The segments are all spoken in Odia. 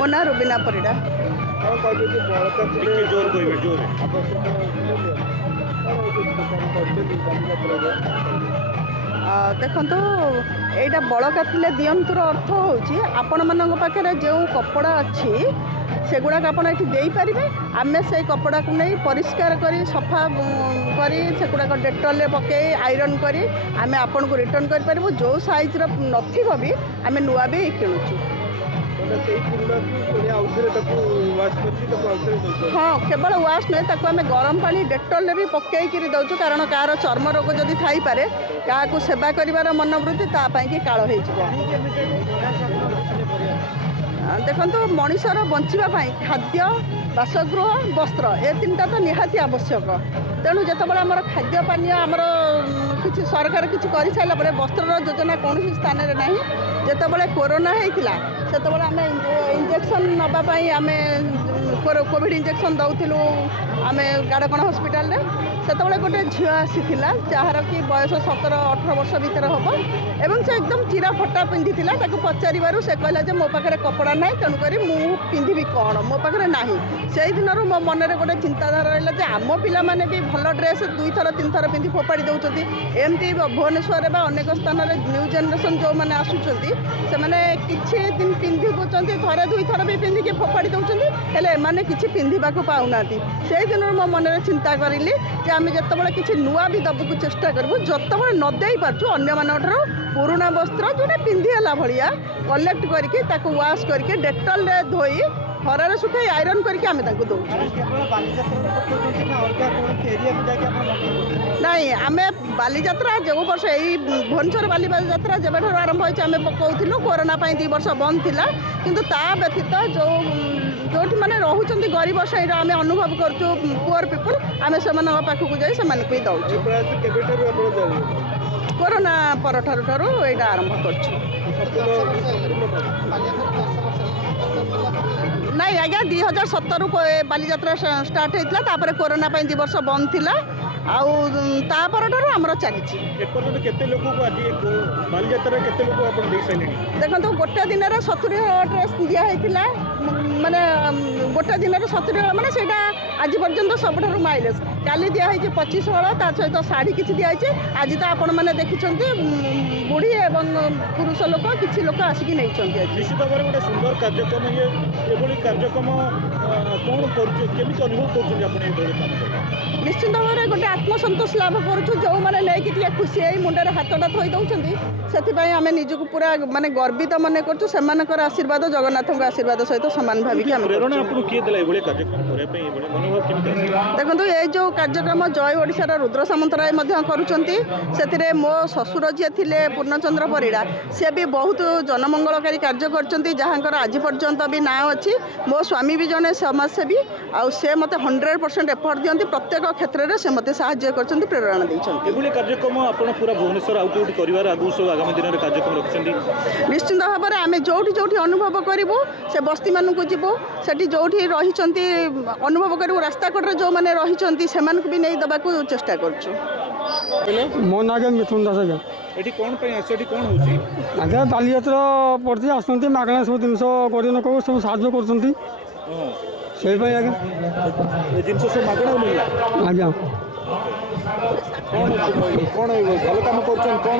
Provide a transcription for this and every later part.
ମୋ ନାଁ ରୁବିନା ପରିଡ଼ା। ଦେଖନ୍ତୁ ଏଇଟା ବଳକା ଥିଲେ ଦିଅନ୍ତୁର ଅର୍ଥ ହେଉଛି ଆପଣମାନଙ୍କ ପାଖରେ ଯେଉଁ କପଡ଼ା ଅଛି ସେଗୁଡ଼ାକ ଆପଣ ଏଠି ଦେଇପାରିବେ। ଆମେ ସେଇ କପଡ଼ାକୁ ନେଇ ପରିଷ୍କାର କରି ସଫା କରି ସେଗୁଡ଼ାକ ଡେଟଲ୍ରେ ପକାଇ ଆଇରନ୍ କରି ଆମେ ଆପଣଙ୍କୁ ରିଟର୍ଣ୍ଣ କରିପାରିବୁ। ଯେଉଁ ସାଇଜ୍ର ନଥିବ ବି ଆମେ ନୂଆ ବି କିଣୁଛୁ। ହଁ, କେବଳ ୱାଶ୍ ନୁହେଁ, ତାକୁ ଆମେ ଗରମ ପାଣି ଡେଟଲ୍ରେ ବି ପକାଇକିରି ଦେଉଛୁ। କାରଣ କାହାର ଚର୍ମ ରୋଗ ଯଦି ଥାଇପାରେ, କାହାକୁ ସେବା କରିବାର ମନୋବୃତ୍ତି ତା ପାଇଁକି କାଳ ହେଇଯିବ। ଦେଖନ୍ତୁ ମଣିଷର ବଞ୍ଚିବା ପାଇଁ ଖାଦ୍ୟ, ବାସଗୃହ, ବସ୍ତ୍ର ଏ ତିନିଟା ତ ନିହାତି ଆବଶ୍ୟକ। ତେଣୁ ଯେତେବେଳେ ଆମର ଖାଦ୍ୟ ପାନୀୟ ଆମର କିଛି ସରକାର କିଛି କରିସାରିଲା ପରେ ବସ୍ତ୍ରର ଯୋଜନା କୌଣସି ସ୍ଥାନରେ ନାହିଁ। ଯେତେବେଳେ କୋରୋନା ହେଇଥିଲା ସେତେବେଳେ ଆମେ ଇଞ୍ଜେକ୍ସନ୍ ନେବା ପାଇଁ ଆମେ କୋଭିଡ଼ ଇଞ୍ଜେକ୍ସନ୍ ଦେଉଥିଲୁ ଆମେ ଗାଡ଼କଣ ହସ୍ପିଟାଲରେ। ସେତେବେଳେ ଗୋଟେ ଝିଅ ଆସିଥିଲା ଯାହାର କି ବୟସ 17-18 ବର୍ଷ ଭିତରେ ହେବ ଏବଂ ସେ ଏକଦମ ଚିରା ଫଟା ପିନ୍ଧିଥିଲା। ତାକୁ ପଚାରିବାରୁ ସେ କହିଲା ଯେ ମୋ ପାଖରେ କପଡ଼ା ନାହିଁ, ତେଣୁକରି ମୁଁ ପିନ୍ଧିବି କ'ଣ, ମୋ ପାଖରେ ନାହିଁ। ସେଇ ଦିନରୁ ମୋ ମନରେ ଗୋଟେ ଚିନ୍ତାଧାରା ରହିଲା ଯେ ଆମ ପିଲାମାନେ ବି ଭଲ ଡ୍ରେସ୍ 2-3 3 ପିନ୍ଧି ଫୋପାଡ଼ି ଦେଉଛନ୍ତି। ଏମିତି ଭୁବନେଶ୍ୱରରେ ବା ଅନେକ ସ୍ଥାନରେ ନ୍ୟୁ ଜେନେରେସନ୍ ଯେଉଁମାନେ ଆସୁଛନ୍ତି ସେମାନେ କିଛି ଦିନ ପିନ୍ଧୁଛନ୍ତି, 1-2 ଥର ବି ପିନ୍ଧିକି ଫୋପାଡ଼ି ଦେଉଛନ୍ତି, ହେଲେ ଏମାନେ କିଛି ପିନ୍ଧିବାକୁ ପାଉନାହାନ୍ତି। ସେଇ ଦିନରୁ ମୋ ମନରେ ଚିନ୍ତା କରିଲି ଯେ ଆମେ ଯେତେବେଳେ କିଛି ନୂଆ ବି ଦେବାକୁ ଚେଷ୍ଟା କରିବୁ, ଯେତେବେଳେ ନ ଦେଇପାରୁଛୁ ଅନ୍ୟମାନଙ୍କ ଠାରୁ ପୁରୁଣା ବସ୍ତ୍ର ଯେଉଁଟା ପିନ୍ଧି ହେଲା ଭଳିଆ କଲେକ୍ଟ କରିକି ତାକୁ ୱାଶ୍ କରିକି ଡେଟଲ୍ରେ ଧୋଇ ଖରାରେ ଶୁଖାଇ ଆଇରନ୍ କରିକି ଆମେ ତାଙ୍କୁ ଦେଉଛୁ। ନାଇଁ, ଆମେ ବାଲିଯାତ୍ରା ଯେଉଁ ବର୍ଷ ଏଇ ଭୁବନେଶ୍ୱର ବାଲିଯାତ୍ରା ଯେବେଠାରୁ ଆରମ୍ଭ ହୋଇଛି ଆମେ ପକାଉଥିଲୁ। କୋରୋନା ପାଇଁ 2 ବର୍ଷ ବନ୍ଦ ଥିଲା, କିନ୍ତୁ ତା ବ୍ୟତୀତ ଯେଉଁଠି ମାନେ ରହୁଛନ୍ତି ଗରିବ ଶ୍ରେଣୀର ଆମେ ଅନୁଭବ କରୁଛୁ ପୁଅର୍ ପିପୁଲ୍, ଆମେ ସେମାନଙ୍କ ପାଖକୁ ଯାଇ ସେମାନଙ୍କୁ ବି ଦେଉଛୁ। କୋରୋନା ପରଠାରୁ ଏଇଟା ଆରମ୍ଭ କରୁଛୁ। ନାଇଁ ଆଜ୍ଞା, 2017ରୁ ବାଲିଯାତ୍ରା ଷ୍ଟାର୍ଟ ହେଇଥିଲା, ତାପରେ କୋରୋନା ପାଇଁ 2 ବର୍ଷ ବନ୍ଦ ଥିଲା, ଆଉ ତା ପରଠାରୁ ଆମର ଚାଲିଛି। ଦେଖନ୍ତୁ ଗୋଟେ ଦିନରେ 70 ହଳ ଡ୍ରେସ୍ ଦିଆହେଇଥିଲା, ମାନେ ଗୋଟେ ଦିନରେ 70 ହଳ, ମାନେ ସେଇଟା ଆଜି ପର୍ଯ୍ୟନ୍ତ ସବୁଠାରୁ ମାଇଲେଜ୍। କାଲି ଦିଆହେଇଛି 25 ହଳ, ତା ସହିତ ଶାଢ଼ୀ କିଛି ଦିଆହେଇଛି। ଆଜି ତ ଆପଣମାନେ ଦେଖିଛନ୍ତି ବୁଢ଼ୀ ଏବଂ ପୁରୁଷ ଲୋକ କିଛି ଲୋକ ଆସିକି ନେଇଛନ୍ତି। ନିଶ୍ଚିତ ଭାବରେ ଗୋଟେ ସୁନ୍ଦର କାର୍ଯ୍ୟକ୍ରମ, ଏଭଳି କାର୍ଯ୍ୟକ୍ରମ କ'ଣ କରୁଛୁ, କେମିତି ଅନୁଭବ କରୁଛନ୍ତି ଆପଣ ଏଭଳି କାମ? ନିଶ୍ଚିତ ଭାବରେ ଗୋଟେ ଆତ୍ମସନ୍ତୋଷ ଲାଭ କରୁଛୁ। ଯେଉଁମାନେ ନେଇକି ଟିକେ ଖୁସି ହେଇ ମୁଣ୍ଡରେ ହାତଟା ଥୋଇ ଦେଉଛନ୍ତି, ସେଥିପାଇଁ ଆମେ ନିଜକୁ ପୁରା ମାନେ ଗର୍ବିତ ମନେ କରୁଛୁ। ସେମାନଙ୍କର ଆଶୀର୍ବାଦ ଜଗନ୍ନାଥଙ୍କ ଆଶୀର୍ବାଦ ସହିତ ସମାନ ଭାବିକି ଆମେ ପ୍ରେରଣା ଆପଣଙ୍କୁ କିଏ ଦେଲା ଏଭଳି କାର୍ଯ୍ୟକ୍ରମ କରିବା ପାଇଁ, ଏଭଳି ମନୋଭାବ କେମିତି ଆସିଲା? ଦେଖନ୍ତୁ ଏଇ ଯେଉଁ କାର୍ଯ୍ୟକ୍ରମ ଜୟ ଓଡ଼ିଶାର ରୁଦ୍ର ସାମନ୍ତରାୟ ମଧ୍ୟ କରୁଛନ୍ତି, ସେଥିରେ ମୋ ଶ୍ୱଶୁର ଯିଏ ଥିଲେ ପୂର୍ଣ୍ଣଚନ୍ଦ୍ର ପରିଡ଼ା, ସିଏ ବି ବହୁତ ଜନମଙ୍ଗଳକାରୀ କାର୍ଯ୍ୟ କରିଛନ୍ତି, ଯାହାଙ୍କର ଆଜି ପର୍ଯ୍ୟନ୍ତ ବି ନାଁ ଅଛି। ମୋ ସ୍ୱାମୀ ବି ଜଣେ ସମାଜସେବୀ, ଆଉ ସେ ମୋତେ 100% ଏଫର୍ଟ ଦିଅନ୍ତି। ପ୍ରତ୍ୟେକ କ୍ଷେତ୍ରରେ ସେ ମୋତେ ସାହାଯ୍ୟ କରିଛନ୍ତି, ପ୍ରେରଣା ଦେଇଛନ୍ତି। ଏଭଳି କାର୍ଯ୍ୟକ୍ରମ ଆପଣ ପୁରା ଭୁବନେଶ୍ୱର ଆଉ କେଉଁଠି କରିବାର ଆଗକୁ ସବୁ ଆଗାମୀ ଦିନରେ କାର୍ଯ୍ୟକ୍ରମ ରଖିଛନ୍ତି? ନିଶ୍ଚିନ୍ତ ଭାବରେ ଆମେ ଯେଉଁଠି ଅନୁଭବ କରିବୁ ସେ ବସ୍ତିମାନଙ୍କୁ ଯିବୁ, ସେଠି ଯେଉଁଠି ରହିଛନ୍ତି ଅନୁଭବ କରିବୁ, ରାସ୍ତାକଡ଼ରେ ଯେଉଁମାନେ ରହିଛନ୍ତି ସେମାନଙ୍କୁ ବି ନେଇ ଦେବାକୁ ଚେଷ୍ଟା କରୁଛୁ। ମୋ ନାଁ ଆଜ୍ଞା ମିଥୁନ ଦାସ। ଆଜ୍ଞା ଏଠି କ'ଣ ପାଇଁ ଆସ, ଏଠି କ'ଣ ହେଉଛି? ଆଜ୍ଞା ବାଲିଯାତ୍ରା ପଡ଼ିଛି, ଆସୁଛନ୍ତି ମାଗଣା ସବୁ ଜିନିଷ ଗରିବ ଲୋକଙ୍କୁ ସବୁ ସାହାଯ୍ୟ କରୁଛନ୍ତି। ସେଇପାଇଁ ଆଜ୍ଞା ଏ ଜିନିଷ ସବୁ ମାଗଣା ମିଳିଲା। ଆଜ୍ଞା କ'ଣ ଭଲ କାମ କରୁଛନ୍ତି? କ'ଣ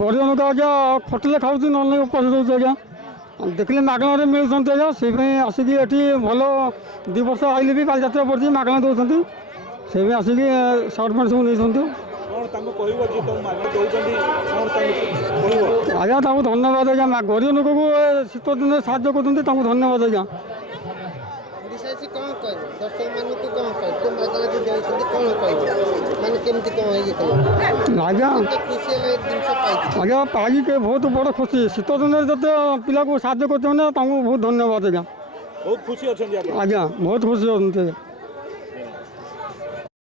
ଗରିବ ଲୋକ ଆଜ୍ଞା ଖଟିଲେ ଖାଉଛି, ନହେଲେ ଉପାସ ରହୁଛି। ଆଜ୍ଞା ଦେଖିଲେ ମାଗଣାରେ ମିଳୁଛନ୍ତି। ଆଜ୍ଞା ସେଇପାଇଁ ଆସିକି ଏଠି ଭଲ 2 ବର୍ଷ ଆଇଲେ ବି ବାଲିଯାତ୍ରା ପଡ଼ିଛି, ମାଗଣା ଦେଉଛନ୍ତି। ସେଇପାଇଁ ଆସିକି ସାର୍ଟ ପ୍ୟାଣ୍ଟ ସବୁ ନେଇଛନ୍ତି। କ'ଣ ତାଙ୍କୁ କହିବ ଯେ ତୁମ ମାଗଣା ଦେଉଛନ୍ତି, କ'ଣ ତାଙ୍କୁ କହିବ? ଆଜ୍ଞା ତାଙ୍କୁ ଧନ୍ୟବାଦ। ଆଜ୍ଞା ଗରିବ ଲୋକକୁ ଶୀତ ଦିନରେ ସାହାଯ୍ୟ କରୁଛନ୍ତି, ତାଙ୍କୁ ଧନ୍ୟବାଦ। ଆଜ୍ଞା କ'ଣ କହିବ ଦର୍ଶକମାନଙ୍କୁ, କ'ଣ କହିବ ମାଗଣା ଯେଉଁ ଦେଉଛନ୍ତି, କ'ଣ କହିବ ମାନେ କେମିତି କ'ଣ ହେଇଥିଲା? ଆଜ୍ଞା ଖୁସି ହେଲେ ଜିନିଷ ପାଇଛି। ଆଜ୍ଞା ପାଇକି ବହୁତ ବଡ଼ ଖୁସି। ଶୀତ ଦିନରେ ଯେତେ ପିଲାକୁ ସାହାଯ୍ୟ କରୁଛନ୍ତି ତାଙ୍କୁ ବହୁତ ଧନ୍ୟବାଦ। ଆଜ୍ଞା ବହୁତ ଖୁସି ଅଛନ୍ତି? ଆଜ୍ଞା ବହୁତ ଖୁସି ଅଛନ୍ତି।